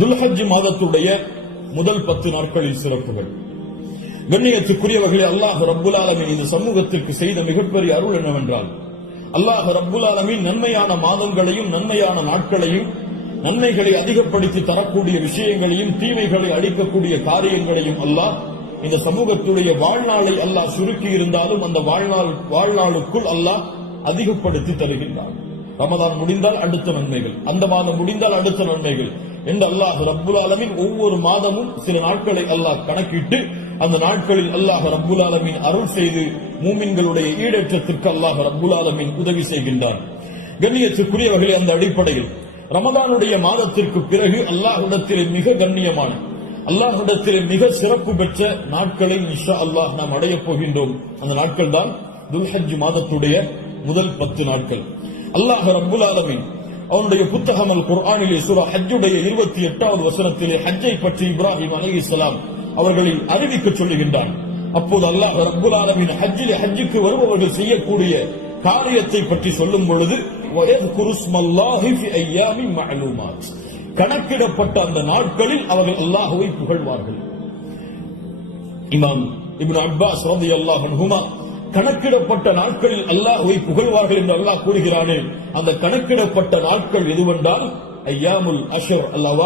துல்ஹஜ் மாதத்துடைய முதல் 10 நாட்களில் சிறப்புகள். கண்ணியத்துக்குரியவர்களே, அல்லாஹ் ரப்புல் ஆலமீன் இந்த சமூகத்திற்கு செய்த மிகப்பெரிய அருள் என்னவென்றால், அல்லாஹ் ரப்புல் ஆலமீன் நன்மையான மாதங்களையும் நன்மையான நாட்களையும் நன்மைகளை அதிகப்படுத்தி தரக்கூடிய விஷயங்களையும் தீமைகளை அளிக்கக்கூடிய காரியங்களையும் அல்லாஹ் இந்த சமூகத்துடைய வாழ்நாளை அல்லாஹ் சுருக்கி இருந்தாலும் அந்த வாழ்நாளுக்குள் அல்லாஹ் அதிகப்படுத்தி தருகின்றார். ரமதான் முடிந்தால் அடுத்த நன்மைகள், அந்த மாதம் முடிந்தால் அடுத்த நன்மைகள் என்று அல்லாஹ் ரப்புல் ஆலமீன் ஒவ்வொரு மாதமும் சில நாட்களை அல்லாஹ் கணக்கிட்டு அந்த நாட்களில் அல்லாஹ் ரப்புல் ஆலமீன் அருள் செய்து மூமின்களுடைய ஈடேற்றத்திற்கு அல்லாஹ் ரப்புல் ஆலமீன் உதவி செய்கின்றார். கண்ணியத்துக்குரியவர்களே, அந்த அடிப்படையில் ரமதானுடைய மாதத்திற்கு பிறகு அல்லாஹ்விடத்திலே மிக கண்ணியமான, அல்லாஹ்விடத்திலே மிக சிறப்பு பெற்ற நாட்களை இன்ஷா அல்லாஹ் நாம் அடையப் போகின்றோம். அந்த நாட்கள் தான் துல்ஹஜ் மாதத்துடைய முதல் 10 நாட்கள். அல்லாஹ் ரப்புல் ஆலமீன் அவனுடைய புத்தகம் அல் குர்ஆனிலே சூரா ஹஜ்ஜுடைய 28வது வசனத்திலே ஹஜ்ஜை பற்றி இப்ராஹிம் அலைஹிஸ்ஸலாம் அவர்களை அறிவிக்க சொல்லுகின்றான். அப்போது அல்லாஹ் ரப்புல் ஆலமீன் ஹஜ்ஜுக்கு வருபவர்கள் செய்யக்கூடிய காரியத்தை பற்றி சொல்லும் பொழுது கணக்கிடப்பட்ட அந்த நாட்களில் அவர்கள் அல்லாஹ்வை புகழ்வார்கள். இமாம் இப்னு அப்பாஸ் ரலியல்லாஹு அன்ஹுமா கணக்கிடப்பட்ட நாட்களில் அல்லாஹ்வை புகழ்வார்கள் என்று அல்லாஹ் கூறுகிறானே, அந்த கணக்கிடப்பட்ட நாட்கள் எதுவென்றால் ஐயாமுல் அஷ்ர் அல்லவா